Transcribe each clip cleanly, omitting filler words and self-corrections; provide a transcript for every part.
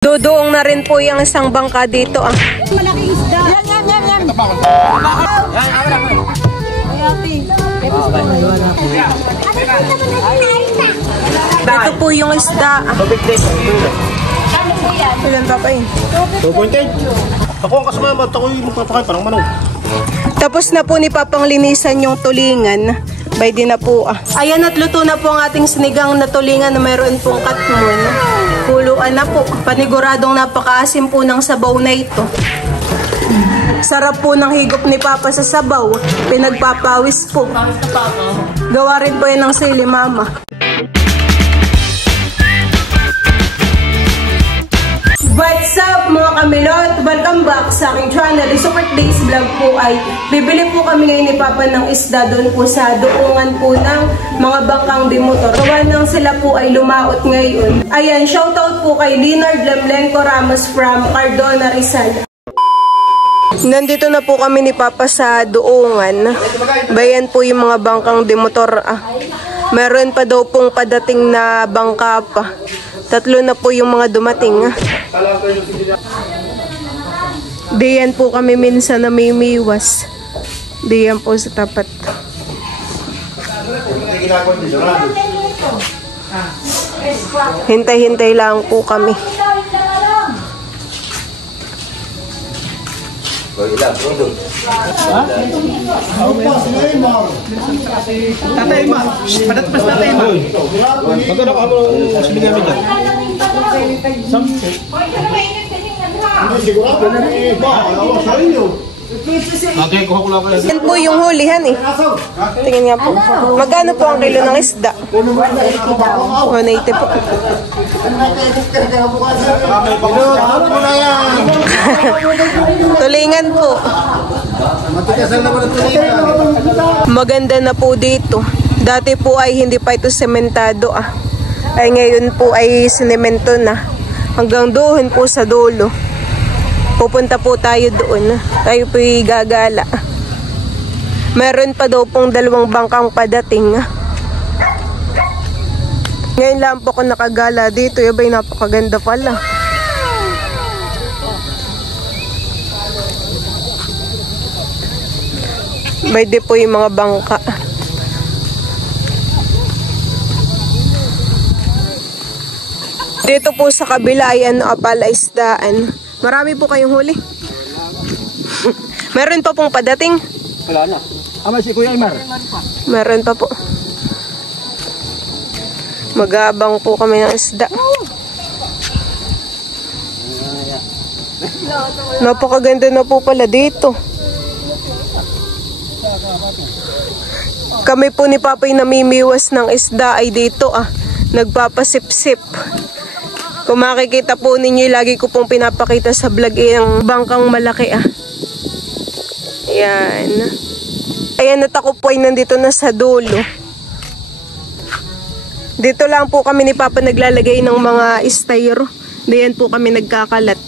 Duduong na rin po yung isang bangka dito ah. Malaking isda. Yan. Ito po yung isda. Ilan pa pa yun? 2.8. Ako ang kasama, ako yung magpapakay parang manok. Tapos na po ni Papang linisan yung tulingan. Bay din na po ah. Ayan at luto na po ang ating sinigang na tulingan na mayroon pong katmon. Kuluan na po. Paniguradong napakaasim po ng sabaw na ito. Sarap po ng higop ni Papa sa sabaw. Pinagpapawis po. Gawa rin po yan ng sili mama. What's up mga kamilot? Welcome back sa aking channel. Super Days Vlog po ay bibili po kami ngayon ni Papa ng isda doon po sa doongan po ng mga bangkang demotor. Gawa nang sila po ay lumaot ngayon. Ayan, shoutout po kay Leonard Lemlenco Ramos from Cardona, Rizal. Nandito na po kami ni Papa sa doongan. Bayan po yung mga bangkang demotor. Meron pa daw pong padating na bangka pa. 3 na po yung mga dumating. Diyan po kami minsan namimiwas. Diyan po sa tapat. Hintay-hintay lang po kami. Tatay ma, padat pas tatay ma. Magkano ka mo silingan mo dyan? Okay, kuha ko lang kayo. Yan po yung hulihan eh. Tingnan nga po. Magkano po ang kilo ng isda? 180 po. Tulingan po. Maganda na po dito. Dati po ay hindi pa ito sementado ah. Ay ngayon po ay sinemento na. Hanggang doon po sa dulo. Pupunta po tayo doon. Tayo po gagala. Meron pa daw pong 2 bangkang padating. Ngayon lang po ako nakagala dito. Yabay napakaganda pala. Pwede po yung mga bangka. Dito po sa kabila ay ano pala isdaan. Marami po kayong huli. Meron pa pong padating. Wala na. Ama si Kuya Aymar. Meron pa po. Magabang po kami ng isda. Napakaganda na po pala dito. Kami po ni Papay namimiwas ng isda ay dito ah. Nagpapasip-sip. Kung makikita po ninyo, lagi ko pong pinapakita sa vlog yung bangkang malaki ah. Ayan. Ayan at ako po ay nandito na sa dulo. Dito lang po kami ni Papa naglalagay ng mga styro. Diyan po kami nagkakalat.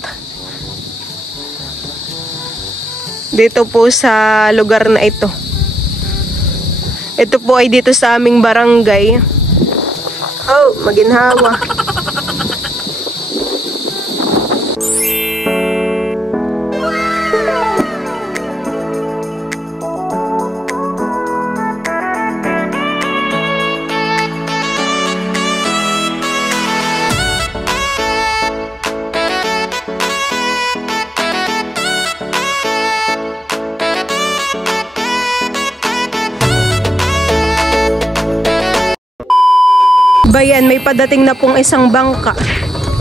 Dito po sa lugar na ito. Ito po ay dito sa aming barangay. Oh, maginhawa. Bayan, may padating na pong isang bangka.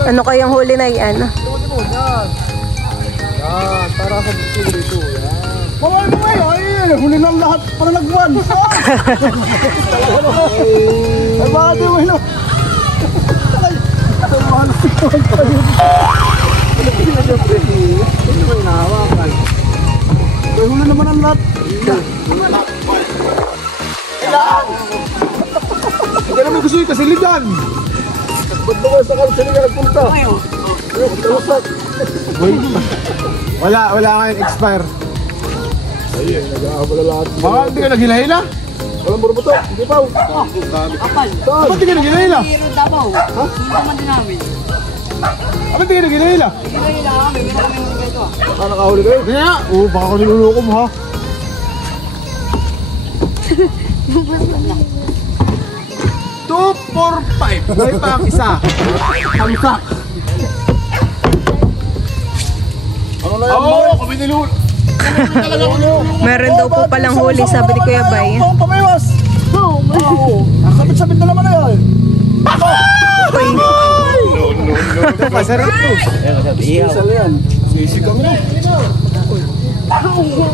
Ano kayang huli na yan? Yan, para sa bukid dito. Yan. Ay, huli lang lahat para nagbuwan. Ay, bakit di mo ino? Ay, mahal ko. Hindi mo inahawakan. Ay, huli naman ang lahat. Kailangan! Hindi naman gusto yung kasiligan. Ba't naman sa kasiligan nagpunta? Wala nga yung expire. Ayun, nag-aabala lahat. Baka hindi ka naghila-hila? Walang burubuto, hindi pa. Kapal. Ba't hindi ka naghila-hila? Meron dabaw. Ha? Hindi naman din namin. Aba, hindi ka nagilahila. Nakahuli kayo? Hindi nga. Oo, baka ko niluloko mo ha. Two, 4, 5. Buhay pa ang isa. Hamsak. Ano na yan? Oo, kami niluloko. Meron daw po palang huli, sabi ni Kuya Bay. Pamiwas! Oo. Sabit-sabit na naman na yan. Uy, Ito, masarap to. Special yan. Sisigang mo.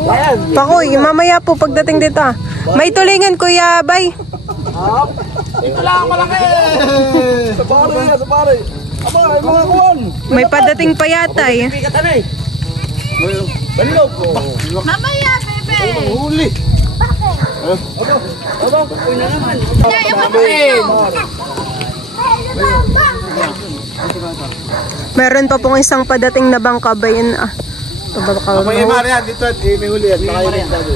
Ayan. Pakoy, mamaya po pagdating dito ah. May tulingan Kuya Bay. Ito lang ako lang eh. Sa pare. Aba, ay mga kuwan. May padating pa yata eh. Balog. Mamaya, bebe. Huli. Meron pa pong isang padating na bangka ba yun ah. May Maria dito at may huli at nakainin tayo.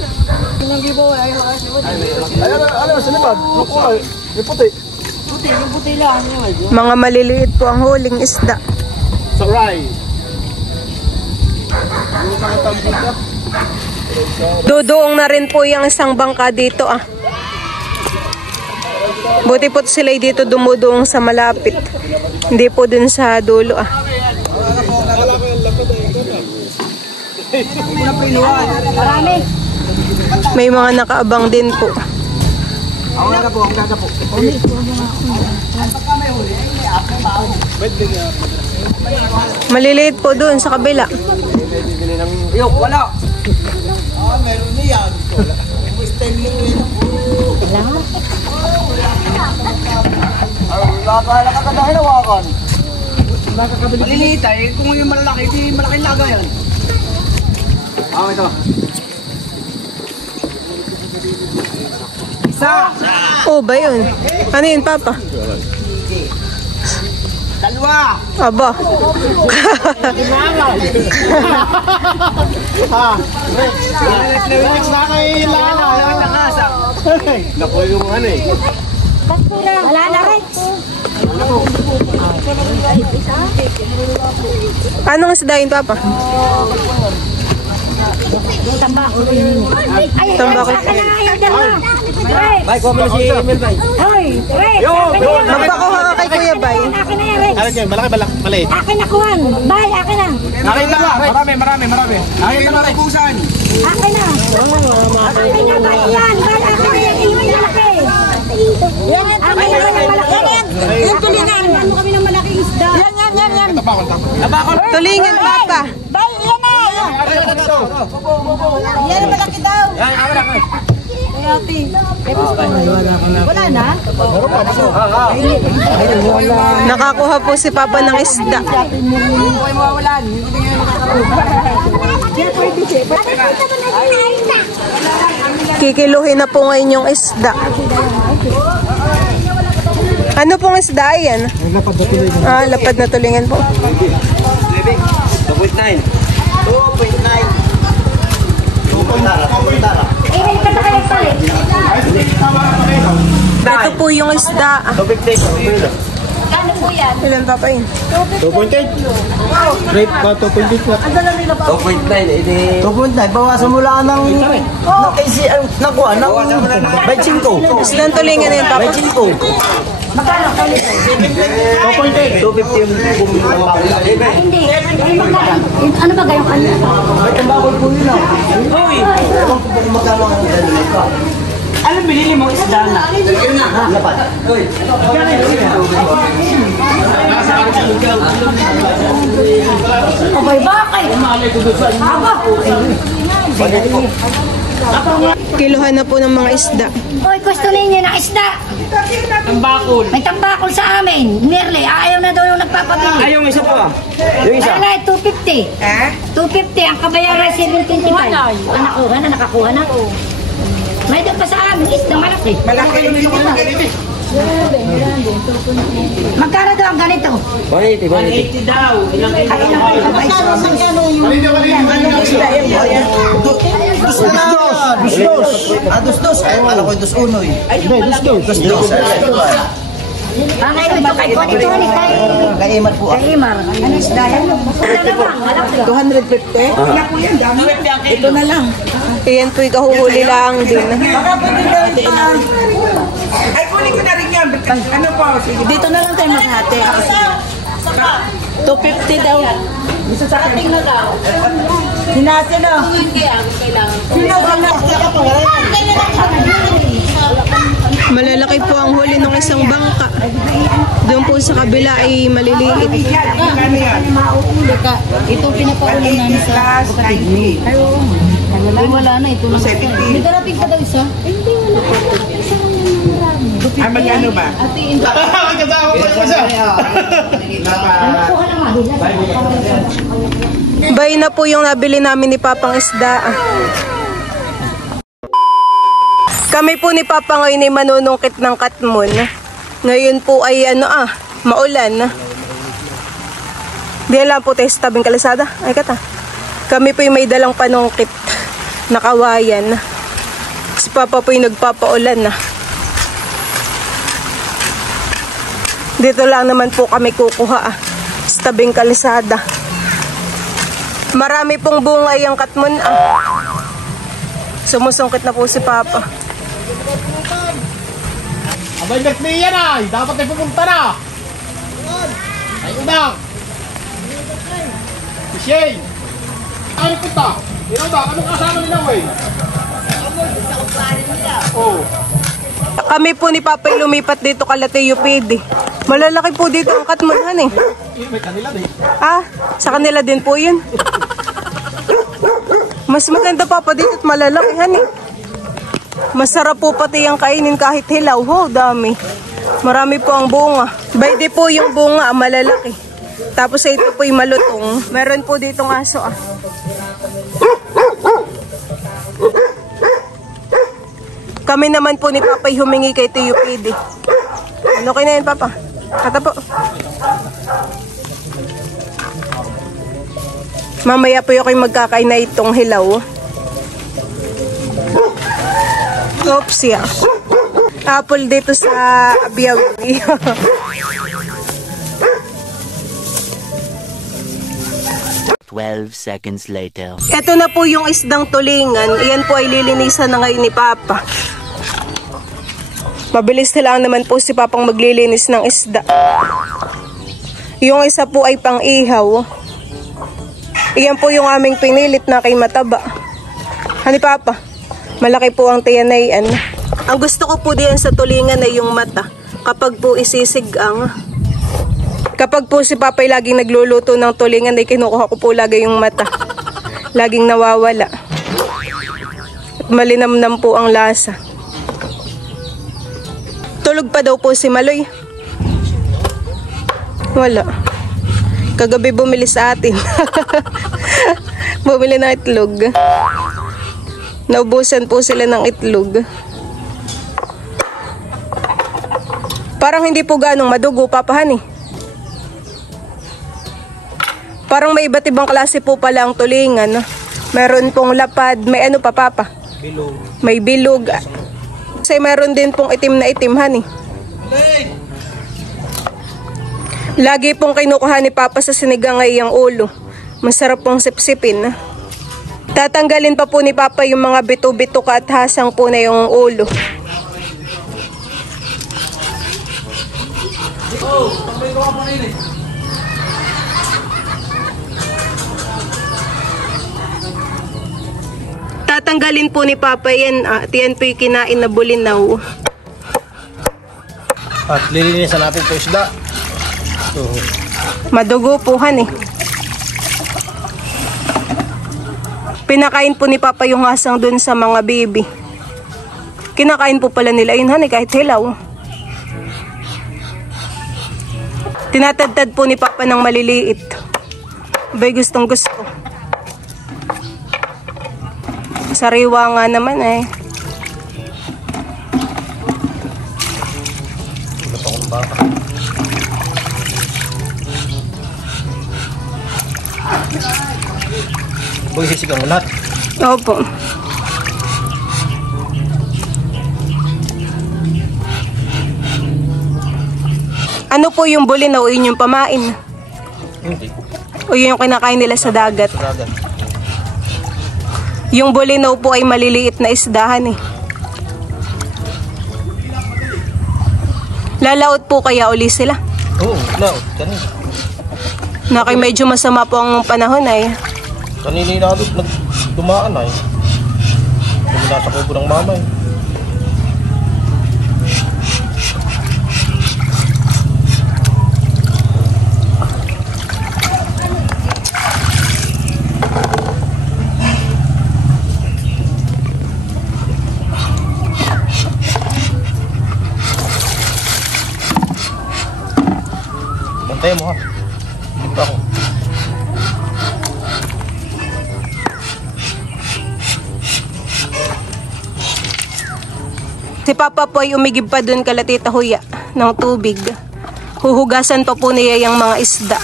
Ano sa libag? Ano ko ay? May puti. Yung puti lang. Mga maliliit po ang huling isda. Saray. Duduong na rin po yung isang bangka dito ah. Buti po sila dito dumuduong sa malapit. Hindi po dun sa dulo ah. Marami. May mga nakaabang din po. Maliliit po dun sa kabila. Yok, wala. Meron niyan. Wala ka dahil hawakan. Maliliit ay, kung yung malalaki, di malaking laga yan. Ito. Isa. Oh, ba yun? Ano yun, Papa? Dalawa. Aba. Relax na kay Lana. Naku yung ano eh. Wala na, Rex. Anong isda yun, Papa? Tambakol. Ay, Tambakol. Rex, akin na ayaw dalawa. Rex. Bay, kuha mo na si Emil, Bay. Hoy, Rex, akin na yan. Magpakuha ka kay Kuya Bay. Akin na yan, Rex. Ano dyan? Malaki, maliit. Akin na kuhan. Bay, akin na. Nakita ba? Marami. Nakita ba rin? Pusan. Akin na. Akin na, bay yan. Bay, akin na yan. Yung malaki. Yan, akin na yung malaki. Yan, tulingan. Ano kami ng malaking isda. Yan. Tulingan, Papa. Bay, yan na. Yan, malaki daw. Wala na? Nakakuha po si Papa ng isda. Kikiluhin na po ngayon yung isda. Ano pong isda yan? Ah, lapad na tulingan po. 2.9. 2.9. Ito po yung isda. Ano po yan? Ilan Papa yun? 2.8. Rate ka 2.8 na. 2.9. 2.9. Bawasan mo lang ng nakuha ng by 5. Islang tulingan na yun, Papa? By 5. Magkano? 2.8. 250 yung Hindi. Ay, magkano? Ano ba gayong ano? may tambakol po yun ah. Hoy! Ewan ko kung magkano ang dito. Anong binili mo isda na? Lapat. Hoy! Abay, bakit? Aba. Kiluhan na po ng mga isda. Hoy, gusto ninyo ng isda? Tambakol. May tambakol sa amin. Merle, ayaw na daw yung nagpapabili. Ay, yung isa pa. Yung isa. Kaya 250. 250. Ang kabayaran 725. Nakuha na, nakakuha na. May doon pa sa amin, isda malaki. Malaki yung ganito. Magkano daw ang ganito? 180 daw. Ilang dos. Alam ko dos uno eh. Dos. Kay Imar po. Kay Imar. Ano isda yan? 250? Ito na lang. Ayan po yung kahuhuli lang din. Ay, kunin ko na rin yan. Ano po? Sige. Dito na lang tayo maghati. 250 daw. Isa sa ating na daw. Hinati na. Malalaki po ang huli ng isang bangka. Doon po sa kabila ay maliliit. Ito pinapaulan namin sa kapatid. Ay, oo. Wala na. Ito na. May darating pa daw isa? Hindi, wala pa. Isa lang yung marami. Ay, magkano ba? Magkasama pa siya. Bay na po yung nabili namin ni Papang isda. Kami po ni Papa ngayon ay manunungkit ng katmon. Ngayon po ay maulan. Diyan lang po tayo sa tabing kalsada. Ay kata. Kami po ay may dalang panungkit na kawayan. Si Papa po ay nagpapaulan na. Dito lang naman po kami kukuha sa tabing kalsada. Marami pong bunga yung katmon. Sumusungkit na po si Papa. Abay, nagpiyan ay. Dapat ay pupunta na. Ay, udang. Si Shane. Ano punta? Udang, anong kasama nila, wey? Oh. Kami po ni Papa ay lumipat dito Kalateo PD. Malalaki po dito ang katmunhan eh. May kanila din. Sa kanila din po yun. Mas maganda Papa dito at malalakihan eh. Masarap po pati yung kainin kahit hilaw. Dami. Marami po ang bunga. Bayde po yung bunga, malalaki. Tapos ito po yung malutong. Meron po ditong aso Kami naman po ni Papa ay humingi kay Tio PD. Ano kayo na yun, Papa? Kata po. Mamaya po yung kayo magkakain na itong hilaw. Oops, yeah. Apple dito sa Biyawi. 12 seconds later. Ito na po yung isdang tulingan. Iyan po ay lilinisan na ngayon ni Papa. Mabilis na lang naman po si Papang maglilinis ng isda. Yung isa po ay pang-ihaw. Iyan po yung aming pinilit na kay mataba. Hani Papa? Malaki po ang tiyanayan. Ang gusto ko po diyan sa tulingan ay yung mata. Kapag po isisigang. Kapag po si Papa ay laging nagluluto ng tulingan ay kinukuha ko po lagi yung mata. Laging nawawala. At malinamnam po ang lasa. Tulog pa daw po si Maloy. Wala. Kagabi bumili sa atin. Bumili ng itlog. Naubusan po sila ng itlog. Parang hindi po ganong madugo, Papahan eh. Parang may iba't ibang klase po pala ang tulingan. Meron pong lapad, may ano pa, Papa? Bilog. May bilog. Kasi meron din pong itim na itim, hani. Lagi pong kinukuha ni Papa sa sinigang ay ang ulo. Masarap pong sipsipin. Tatanggalin pa po ni Papa yung mga bito-bito at hasang po na yung ulo. Tatanggalin po ni Papa yan. Yan po yung kinain na bulinaw. At lilinisan natin ito isda. Madugo po han eh. Pinakain po ni Papa yung hasang dun sa mga baby. Kinakain po pala nila yun han eh, kahit hilaw. Tinatadtad po ni Papa ng maliliit. Abay gustong gusto. Sariwa nga naman eh. Boy, sisigang ulat. Opo. Ano po yung bulinaw? Yun yung pamain? Hindi. O yun yung kinakain nila sa dagat? Dagat. Yung bulinaw po ay maliliit na isdahan eh. Lalaot po kaya uli sila? Oo, laot. Kanina. Nakay medyo masama po ang panahon ay. Kanina lalo nagdumaan ay. Kung nasa kubo ng mama eh. Bantayan mo ha. Hindi pa ako. Si Papa po ay umigib pa dun kala Tita Huya ng tubig. Huhugasan pa po niya yung mga isda.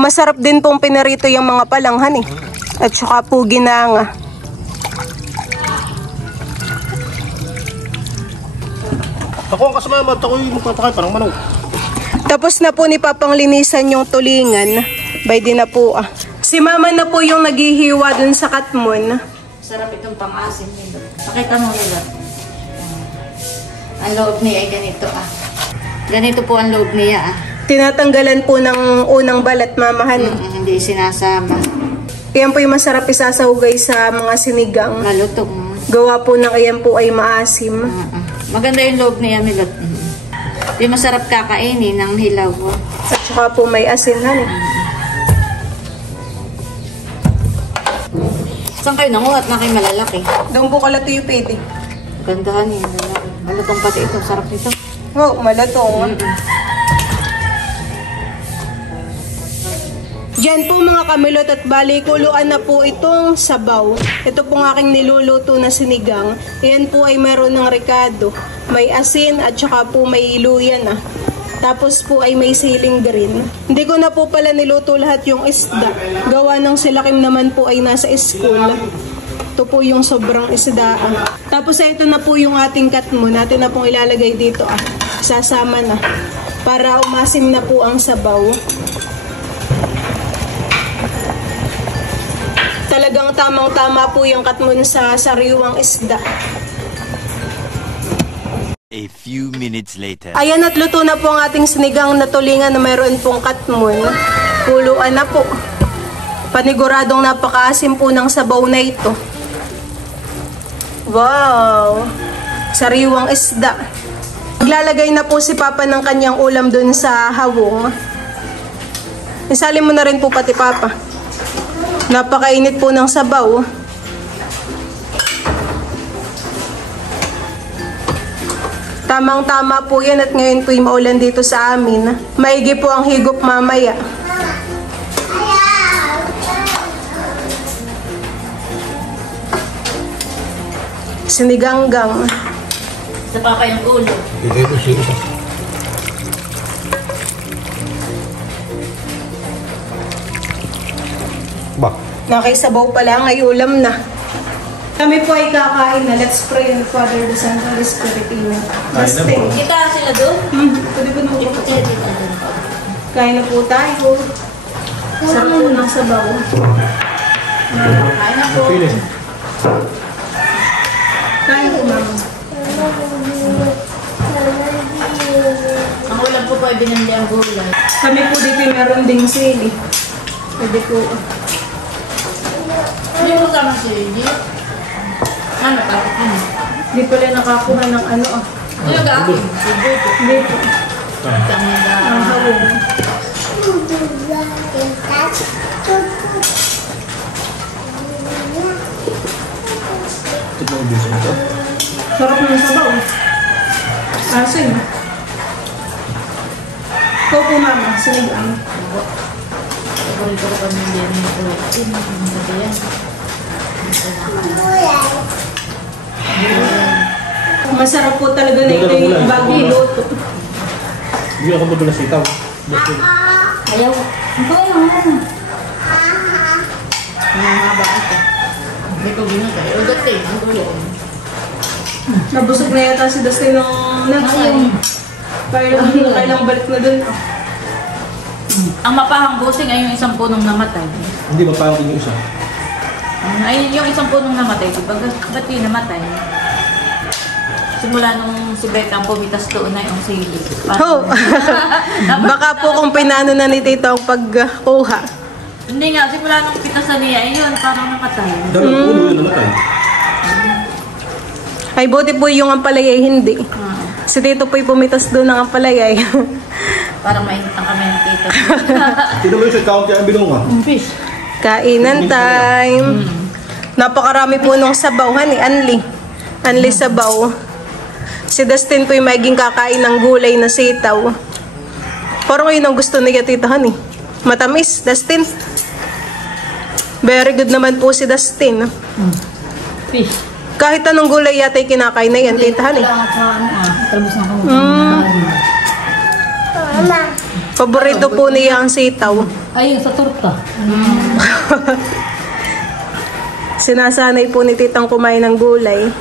Masarap din pong pinarito yung mga palanghan eh. At saka po ginanga. Ako ang kasama, ako'y magpatakay parang manok. Tapos na po ni Papang linisan yung tulingan. Bay din na po ah. Si Mama na po yung naghihiwa dun sa katmon. Sarap itong pang-asim nito. Pakita mo nila. Ang loob niya ay ganito ah. Ganito po ang loob niya ah. Tinatanggalan po ng unang balat, mamahan. Hindi sinasama. Yan po yung masarap isasahugay sa mga sinigang. Malutong. Gawa po ng ayan po ay maasim. Maganda yung loob niya, Milot. Yung masarap kakainin ng hilaw. At saka po may asinhan. Saan kayo nanguhat na kayo malalaki? Doon po kalatu yung pwede. Gandahan yun. Malutong pati ito. Sarap nito. Oo, malatong. Diyan po mga kamilot at bali, kuluan na po itong sabaw. Ito pong aking niluluto na sinigang. Ayan po ay meron ng rekado. May asin at saka po may iluyan ah. Tapos po ay may siling green. Hindi ko na po pala niluto lahat yung isda. Gawa ng silakim naman po ay nasa school. Ito po yung sobrang isda ah. Tapos ito na po yung ating katmon. Natin na pong ilalagay dito ah. Sasama na. Para umasim na po ang sabaw. Talagang tamang-tama po yung katmon sa sariwang isda. A few minutes later. Ayan at luto na po ang ating sinigang na tulingan na mayroon pong katmon. Kuluan na po. Paniguradong napakaasim po ng sabaw na ito. Wow! Sariwang isda. Maglalagay na po si Papa ng kanyang ulam dun sa hawong. Isalin mo na rin po pati Papa. Napakainit po ng sabaw. Tamang-tama po yan at ngayon po yung maulan dito sa amin. Maigi po ang higop mamaya. Siniganggang. Sa Papa yung ulo. Ba? Nakisabaw pa lang ay ulam na. Kami po ay kakain na. Let's pray in the Father, the Son, and the Spirit. Amen. Just stay. Kita sila doon? Pwede po nung kain na po tayo. Sarap po ng sabaw. Kain na po. Kain po, Mama. Ang ulam ko po ay binili ang gulay. Kami po dito meron ding sili. Pwede po. Hindi mo kasama si Lady? Ano, tapos yun? Hindi pala nakakuha ng ano ah. Ano gagawin? Hindi po. Kami na. Ang hawong. Sarap ng sabaw. Asin. Ikaw po, Mama. Sinigang. Paborito ko kami din ng protein. Ang sabi yan. Masarap po talaga na ito yung bagong luto. Hindi ako mo doon na sitaw. Ayaw. Mahaba ito. May tubig na tayo. Ugat eh. Ang tulong. Nabusog na yata si Dustin ng nagsay. Kailang balik na dun. Ang mapahang busing ay yung isang punong namatay. Hindi ba parang yung isa? Ay, yung isang punong namatay. Diba? Ba't yung namatay? Simula nung si Becca pumitas doon na yung sili. Oh. Baka po kung pinano na ni Tito ang pagkuha. Hindi nga, simula nung pitasan niya, ayun, parang namatay. Dami puno yun namatay. Ay, buti po yung ampalaya hindi. Si Tito po'y pumitas doon ng ampalaya. Parang mainit ang kami ng Tito. Tito mo yung sa count yung binunga. Fish. Kainan time. Napakarami po nung sabaw, ni Anli. Anli sabaw. Si Dustin po'y maging kakain ng gulay na sitaw. Parang yun ang gusto niya, Tito Hani. Matamis, Dustin. Very good naman po si Dustin. Fish. Kahit anong gulay yata yung kinakain na yan, Tita Hani. Talbos na kamo. Paborito po niya ang sitaw. Ay, sa torta. Sinasanay po ni Titang kumain ng gulay.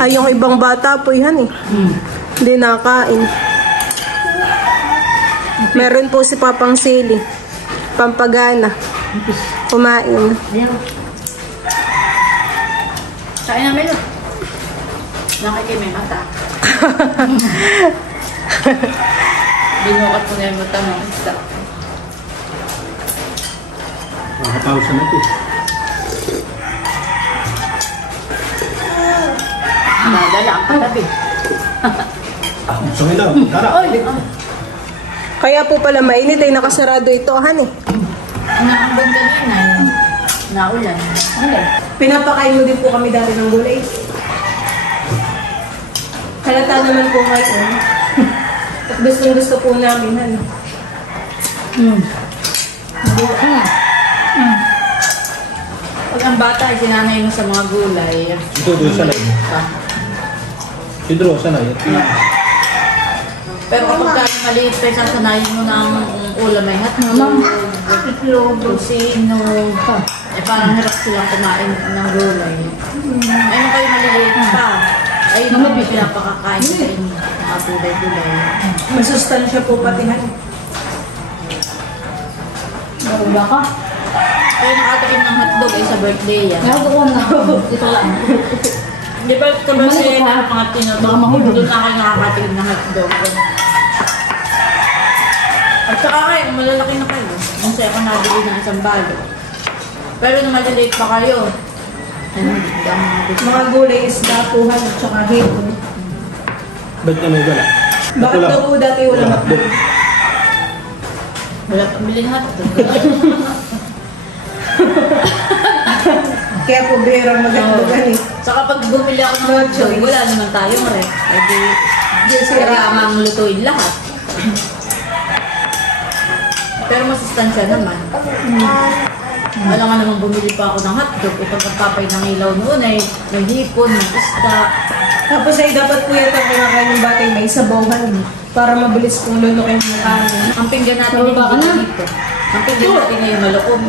Ay, yung ibang bata po yan eh. Hindi nakain. Meron po si Papang Sili. Pampagana. Kumain. Kain na Melo. Nakikimay mata. Binukat mo na yung mata ng isda. Nakatawag sa natin. Nadala ang katabi. Sungin lang. Tara. Kaya po pala mainit ay nakasarado ito, Han eh. Naambon kanina yung naulan. Pinapakain mo din po kami dati ng gulay. Halata naman po ngayon. At gusto po namin, Han. Pag ang bata ay sinanay mo sa mga gulay. Ito, doon sa live. Pedro, sana yan. Pero kapag ka maliit pa, sasanayin mo ng ulam ay hotdog, kusino. Eh parang hirap silang kumain ng gulay. Ay nung kayo maliliit pa, ay naman pinapakakain sa inyo. Mga gulay-gulay. Masustansya po pati, Han. Marula ka? Kaya nakatikim ng hotdog ay sa birthday yan. Nakatukuan na. Ito lang. Di ba sa birthday na mga tinutong? Doon na kayo nakakatikim ng hotdog. At saka kayo, malalaki na kayo. Kasi ako nabili ng isang balo. Pero nung maliliit pa kayo, Mga gulay isda po, Han, at saka hipon. Ba't na may gala? Bakit daw po dati wala hotdog? wala pang bilhin hotdog. Kaya po bihirang mag-hotdogan eh. Saka pag bumili ako ng hotdog, wala naman tayong rep. Hindi kailangang lutuin lahat. Pero masustansya naman. Alam nga naman bumili pa ako ng hotdog. Itong pagpapay ng ilaw noon ay may hipon, may isda. Tapos ay dapat po yata kinakain yung batay may sabawan para mabilis pong lulukin yung kanin. Ang pinggan natin dito. Ang pinggan natin ay malukong.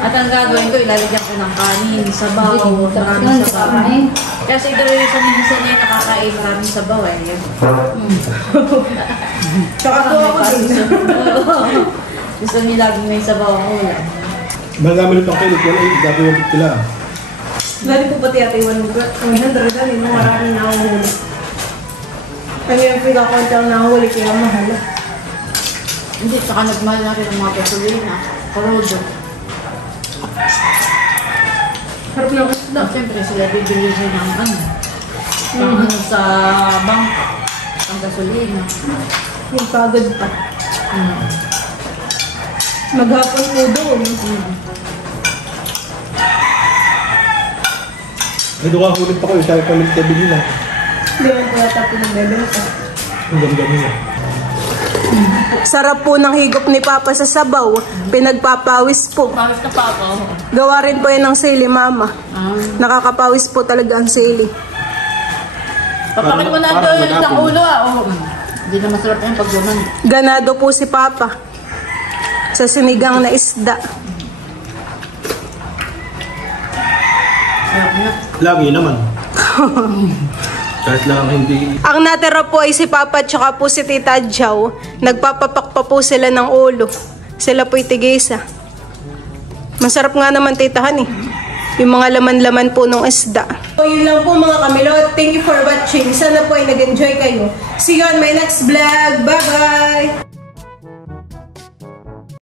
At ang gagawin ko, ilalagyan ko ng kanin, sabaw, maraming sabaw. Kasi ito yung isang minsan na nakakain maraming sabaw eh. Tsaka po ako din. Gusto nila laging may sabaw ang ulam. Marami nito ang kayo. Wala yung gagawin sila. Dati po pati ate 100 dali nung maraming nahuhuli. Kaya yung pinakakonti ang nahuhuli kaya mahal. Hindi, saka nagmahal na rin ang mga gasolina. Karodo. Harap ng isda. Siyempre sila bibili rin ng ano. Pang ano sa bangka. Ang gasolina. Yung pagod pa. Maghapon po doon. May doon ka hulit pa kayo. Sabi pa ulit kayo na. Hindi man po yata pinagbebenta. Ang ganda nila. Sarap po ng higop ni Papa sa sabaw. Pinagpapawis po. Pawis na pa ako. Gawa rin po yan ng sili, Mama. Nakakapawis po talaga ang sili. Papakit mo na ito yung isang ulo ah. Oh. Hindi na masarap yung pagguman. Ganado po si Papa sa sinigang na isda. Lagi naman. Kahit lang hindi. Ang natira po ay si Papa at saka po si Tita Jow. Nagpapapak pa po sila ng ulo. Sila po'y tigisa. Masarap nga naman titahan eh. Yung mga laman-laman po ng isda. So yun lang po mga kamilot. Thank you for watching. Sana po ay nag-enjoy kayo. See you on my next vlog. Bye-bye!